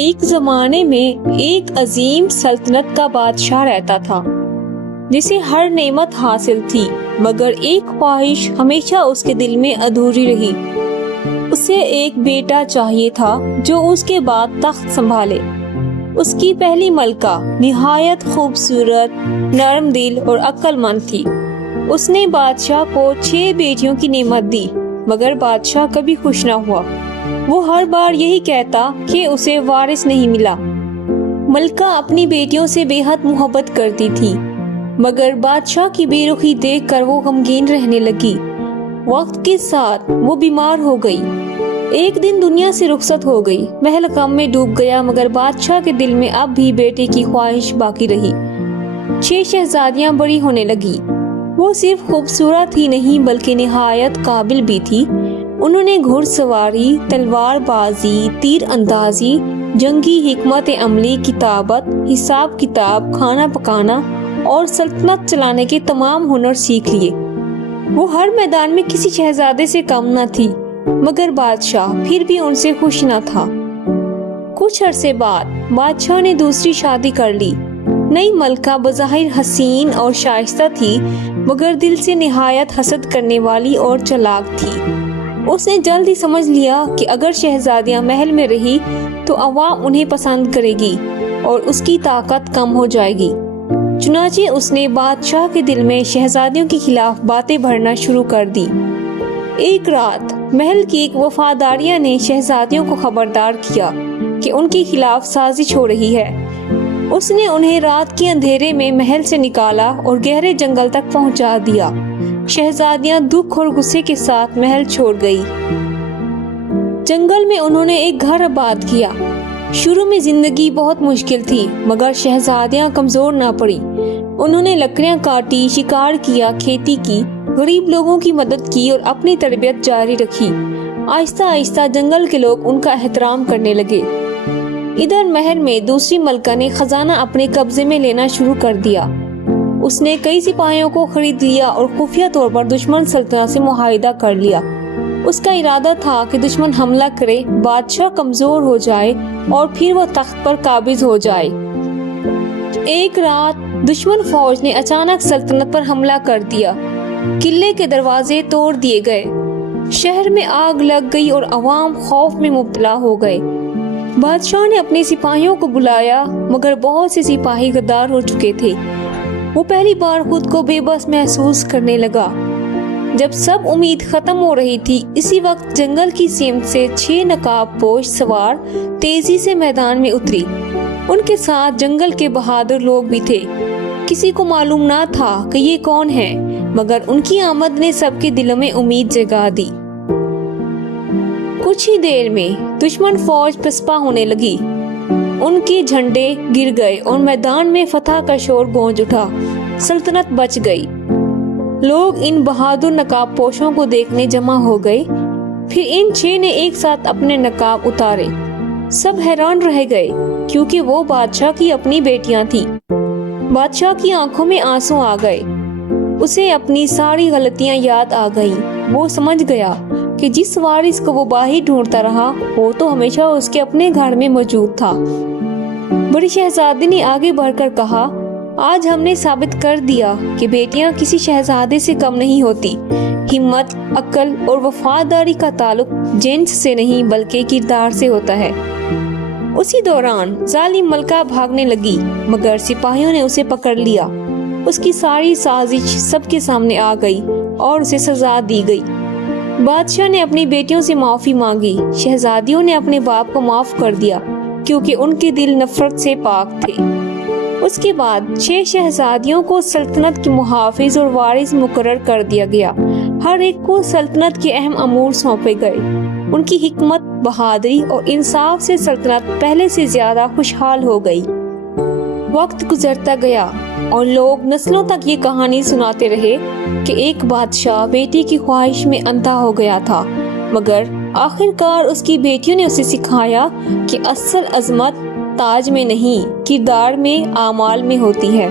ایک زمانے میں ایک عظیم سلطنت کا بادشاہ رہتا تھا جسے ہر نعمت حاصل تھی، مگر ایک خواہش ہمیشہ اس کے دل میں ادھوری رہی۔ اسے ایک بیٹا چاہیے تھا جو اس کے بعد تخت سنبھالے۔ اس کی پہلی ملکہ نہایت خوبصورت، نرم دل اور عقل مند تھی۔ اس نے بادشاہ کو 6 بیٹیوں کی نعمت دی، مگر بادشاہ کبھی خوش نہ ہوا۔ وہ ہر بار یہی کہتا کہ اسے وارث نہیں ملا۔ ملکہ اپنی بیٹیوں سے بے حد محبت کرتی تھی، مگر بادشاہ کی بے رخی دیکھ کر وہ غمگین رہنے لگی۔ وقت کے ساتھ وہ بیمار ہو گئی۔ ایک دن دنیا سے رخصت ہو گئی۔ محل غم میں ڈوب گیا، مگر بادشاہ کے دل میں اب بھی بیٹے کی خواہش باقی رہی۔ 6 شہزادیاں بڑی ہونے لگی۔ وہ صرف خوبصورت ہی نہیں بلکہ نہایت قابل بھی تھی۔ انہوں نے گھڑ سواری، تلوار بازی، تیر اندازی، جنگی حکمت عملی، کتابت، حساب کتاب، کھانا پکانا اور سلطنت چلانے کے تمام ہنر سیکھ لیے۔ وہ ہر میدان میں کسی شہزادے سے کم نہ تھی، مگر بادشاہ پھر بھی ان سے خوش نہ تھا۔ کچھ عرصے بعد بادشاہ نے دوسری شادی کر لی۔ نئی ملکہ بظاہر حسین اور شائستہ تھی، مگر دل سے نہایت حسد کرنے والی اور چالاک تھی۔ اس نے جلد ہی سمجھ لیا کہ اگر شہزادیاں محل میں رہی تو عوام انہیں پسند کرے گی اور اس کی طاقت کم ہو جائے گی۔ چنانچہ اس نے بادشاہ کے دل میں شہزادیوں کے خلاف باتیں بھرنا شروع کر دی۔ ایک رات محل کی ایک وفاداریہ نے شہزادیوں کو خبردار کیا کہ ان کے خلاف سازش ہو رہی ہے۔ اس نے انہیں رات کے اندھیرے میں محل سے نکالا اور گہرے جنگل تک پہنچا دیا۔ شہزادیاں دکھ اور غصے کے ساتھ محل چھوڑ گئی۔ جنگل میں انہوں نے ایک گھر آباد کیا۔ شروع میں زندگی بہت مشکل تھی، مگر شہزادیاں کمزور نہ پڑی۔ انہوں نے لکڑیاں کاٹی، شکار کیا، کھیتی کی، غریب لوگوں کی مدد کی اور اپنی تربیت جاری رکھی۔ آہستہ آہستہ جنگل کے لوگ ان کا احترام کرنے لگے۔ ادھر محل میں دوسری ملکہ نے خزانہ اپنے قبضے میں لینا شروع کر دیا۔ اس نے کئی سپاہیوں کو خرید لیا اور خفیہ طور پر دشمن سلطنت سے معاہدہ کر لیا۔ اس کا ارادہ تھا کہ دشمن حملہ کرے، بادشاہ کمزور ہو جائے اور پھر وہ تخت پر قابض ہو جائے۔ ایک رات دشمن فوج نے اچانک سلطنت پر حملہ کر دیا۔ قلعے کے دروازے توڑ دیے گئے، شہر میں آگ لگ گئی اور عوام خوف میں مبتلا ہو گئے۔ بادشاہ نے اپنے سپاہیوں کو بلایا، مگر بہت سے سپاہی غدار ہو چکے تھے۔ وہ پہلی بار خود کو بے بس محسوس کرنے لگا۔ جب سب امید ختم ہو رہی تھی، اسی وقت جنگل کی سمت سے 6 نقاب پوش سوار تیزی سے میدان میں اتری۔ ان کے ساتھ جنگل کے بہادر لوگ بھی تھے۔ کسی کو معلوم نہ تھا کہ یہ کون ہے، مگر ان کی آمد نے سب کے دلوں میں امید جگا دی۔ کچھ ہی دیر میں دشمن فوج پسپا ہونے لگی۔ ان کے جھنڈے گر گئے اور میدان میں فتح کا شور گونج اٹھا۔ سلطنت بچ گئی۔ لوگ ان بہادر نقاب پوشوں کو دیکھنے جمع ہو گئے۔ پھر ان 6 نے ایک ساتھ اپنے نقاب اتارے۔ سب حیران رہ گئے، کیونکہ وہ بادشاہ کی اپنی بیٹیاں تھیں۔ بادشاہ کی آنکھوں میں آنسو آ گئے۔ اسے اپنی ساری غلطیاں یاد آ گئیں۔ وہ سمجھ گیا کہ جس وارث کو وہ باہر ڈھونڈتا رہا، وہ تو ہمیشہ اس کے اپنے گھر میں موجود تھا۔ بڑی شہزادی نے آگے بڑھ کر کہا، آج ہم نے ثابت کر دیا کہ بیٹیاں کسی شہزادے سے کم نہیں ہوتی۔ ہمت، عقل اور وفاداری کا تعلق جنس سے نہیں بلکہ کردار سے ہوتا ہے۔ اسی دوران ظالم ملکہ بھاگنے لگی، مگر سپاہیوں نے اسے پکڑ لیا۔ اس کی ساری سازش سب کے سامنے آ گئی اور اسے سزا دی گئی۔ بادشاہ نے اپنی بیٹیوں سے معافی مانگی۔ شہزادیوں نے اپنے باپ کو معاف کر دیا، کیونکہ ان کے دل نفرت سے پاک تھے۔ اس کے بعد 6 شہزادیوں کو سلطنت کے محافظ اور وارث مقرر کر دیا گیا۔ ہر ایک کو سلطنت کے اہم امور سونپے گئے۔ ان کی حکمت، بہادری اور انصاف سے سلطنت پہلے سے زیادہ خوشحال ہو گئی۔ وقت گزرتا گیا اور لوگ نسلوں تک یہ کہانی سناتے رہے کہ ایک بادشاہ بیٹی کی خواہش میں اندھا ہو گیا تھا، مگر آخر کار اس کی بیٹیوں نے اسے سکھایا کہ اصل عظمت تاج میں نہیں، کردار میں، اعمال میں ہوتی ہے۔